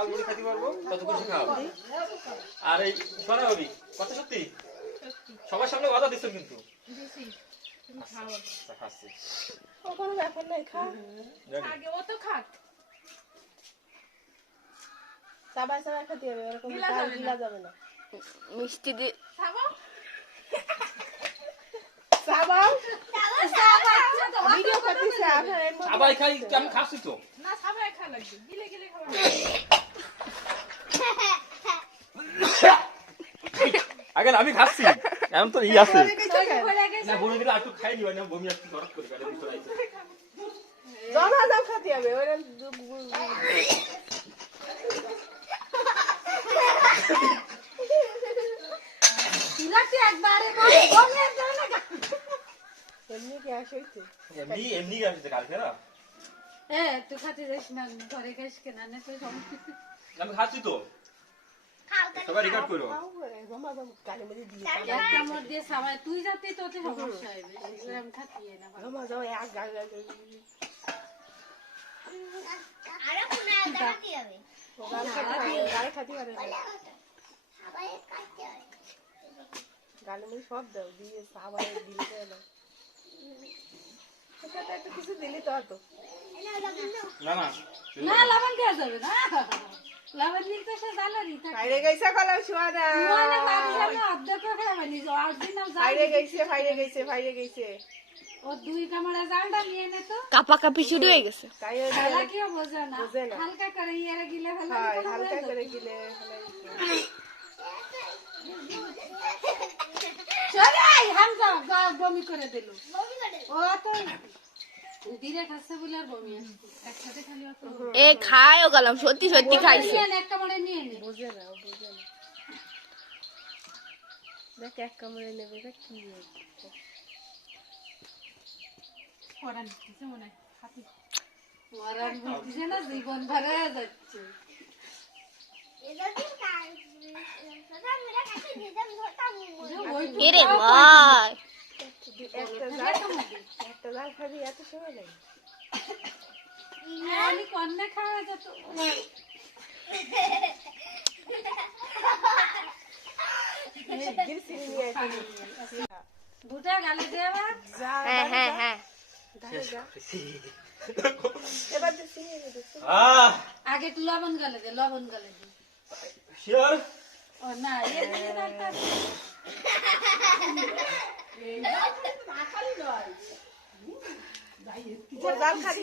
চাল মুড়ি খেতে পারবো তত খুশি খাওয়াবো। আর এই শোনা ভাবি কথা সত্যি সবার সামনে কথা দিচ্ছ কিন্তু খাচ্ছি কোনো ব্যাপার নাই, খা আগে ও তো খাক চাবাই চাবাই খেতে হবে, এরকম গিলা যাবে না। মিষ্টি দিয়ে খাবো চাবাও ভিডিও করতেছে আপনার এর মধ্যে সবাই খাই আমি খাচ্ছি তো না সবাই খা লাগবে গিলে গিলে খাওয়া আগে আমি খাচ্ছি এমন তো ই আছে হয়ে গেছে না বলে দিলে একটু খাই দিবা না বমি আসছে গরম করে গাড়ি ভিতরে আইছে জমা জম খেতে হবে ওরা তুলাতে একবারে বমি আসবে না এমনি গ্যাস হইছে এমনি এমনি আসছে কালকে না তুই খাতে যাস না ঘরে খাস কেনা না তুই আমি খাচ্ছি তো সবাই রেকর্ড করো জমা জম গাড়ির মধ্যে দিয়ে এক কামড় দিয়ে সবাই তুই যাতে তোতে সমস্যা হবে আমি খাতিয়ে না জমা জম এক গাড়ি আরে কোনা দাঁড়াতে হবে গাড়ি খাতে পারে সবাই কাটতে হবে গাড়ির মধ্যে সব দাও দিয়ে সাবাই দিলে না সেটা একটু কিছু দিলি তো হতো না না না লবণ দেওয়া যাবে না লবণ দিলে তো সে জানারই বাইরে গেছে কলাম শোয়া না মানে বাড়ি যাবে অর্ধেক খাবে নি অরিজিনাল বাইরে গেছে ও দুই কামড়া জালটা নিয়ে নে তো কাপা কাপি শুরু হয়ে গেছে। তাই খালা কেউ বোঝে না বোঝে না। হালকা করে ইয়েরে গিলে ফেলে হালকা করে গিলে চলে হামজা বমি করে দিল বমি করে ও তো ধীরে খাচ্ছে বলে আর বমি আসছে একসাথে খালি অত এ খায়ও গেলাম, সত্যি সত্যি খাইছে। নিয়ে নে একটা মনে নিয়ে নে বোঝে না দেখ এক কামড়ে নেবে দেখ কি পড়ান কিছু মনে হাতি মরান বুঝছে না জীবন ভরে যাচ্ছে এটা কি কাজ সদা মেরা কাছে দিতাম ধরতাম এরে ভাই একটা জাল খাবি এত সময় লাগে খালি কন্যা খাওয়া যেত দুটা গালি দেবা হ্যাঁ হ্যাঁ হ্যাঁ এবার চিনি আগে একটু লবণ গালে দে শিওর ও না এর দিয়ে ডাক্তার জাল খাবি